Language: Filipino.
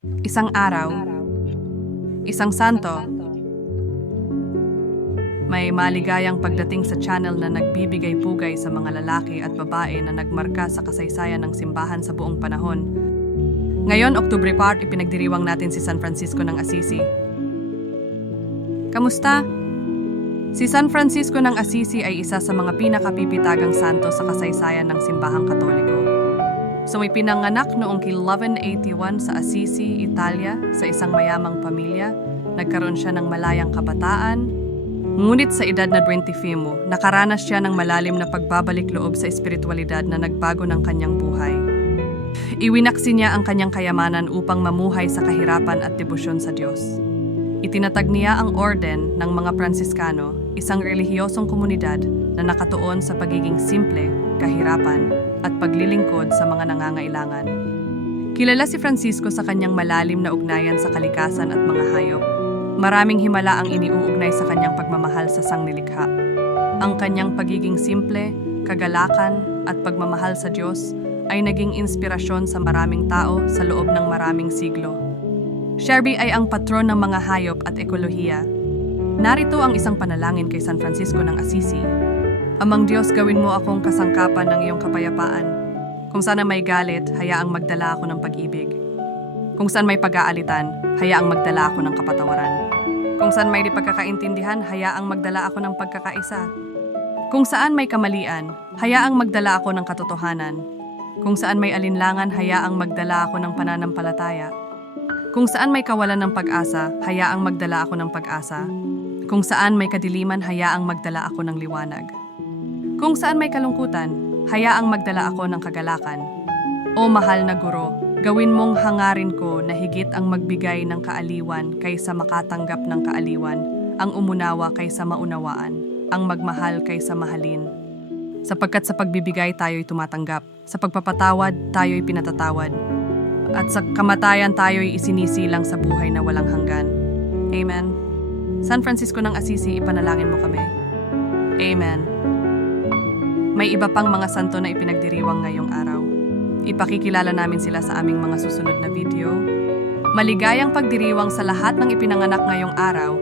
Isang araw, isang santo, may maligayang pagdating sa channel na nagbibigay pugay sa mga lalaki at babae na nagmarka sa kasaysayan ng simbahan sa buong panahon. Ngayon, Oktubre Part, ipinagdiriwang natin si San Francisco ng Assisi. Kamusta? Si San Francisco ng Assisi ay isa sa mga pinakapipitagang santo sa kasaysayan ng simbahang Katoliko. So may pinanganak noong 1181 sa Assisi, Italia, sa isang mayamang pamilya. Nagkaroon siya ng malayang kabataan. Ngunit sa edad na 25, nakaranas siya ng malalim na pagbabalik loob sa espiritualidad na nagbago ng kanyang buhay. Iwinaksi niya ang kanyang kayamanan upang mamuhay sa kahirapan at debosyon sa Diyos. Itinatag niya ang orden ng mga Pransiskano, isang relihiyosong komunidad na nakatuon sa pagiging simple, kahirapan, at paglilingkod sa mga nangangailangan. Kilala si Francisco sa kanyang malalim na ugnayan sa kalikasan at mga hayop. Maraming himala ang iniuugnay sa kanyang pagmamahal sa sangnilikha. Ang kanyang pagiging simple, kagalakan, at pagmamahal sa Diyos ay naging inspirasyon sa maraming tao sa loob ng maraming siglo. Sherby ay ang patron ng mga hayop at ekolohiya. Narito ang isang panalangin kay San Francisco ng Assisi. Amang Diyos, gawin mo akong kasangkapan ng iyong kapayapaan. Kung saan may galit, hayaang magdala ako ng pag-ibig. Kung saan may pag-aalitan, hayaang magdala ako ng kapatawaran. Kung saan may di pagkakaintindihan, hayaang magdala ako ng pagkakaisa. Kung saan may kamalian, hayaang magdala ako ng katotohanan. Kung saan may alinlangan, hayaang magdala ako ng pananampalataya. Kung saan may kawalan ng pag-asa, hayaang magdala ako ng pag-asa. Kung saan may kadiliman, hayaang magdala ako ng liwanag. Kung saan may kalungkutan, hayaang magdala ako ng kagalakan. O mahal na guro, gawin mong hangarin ko na higit ang magbigay ng kaaliwan kaysa makatanggap ng kaaliwan, ang umunawa kaysa maunawaan, ang magmahal kaysa mahalin. Sapagkat sa pagbibigay tayo'y tumatanggap, sa pagpapatawad tayo'y pinatatawad, at sa kamatayan tayo'y isinisilang sa buhay na walang hanggan. Amen. San Francisco ng Assisi, ipanalangin mo kami. Amen. May iba pang mga santo na ipinagdiriwang ngayong araw. Ipakikilala namin sila sa aming mga susunod na video. Maligayang pagdiriwang sa lahat ng ipinanganak ngayong araw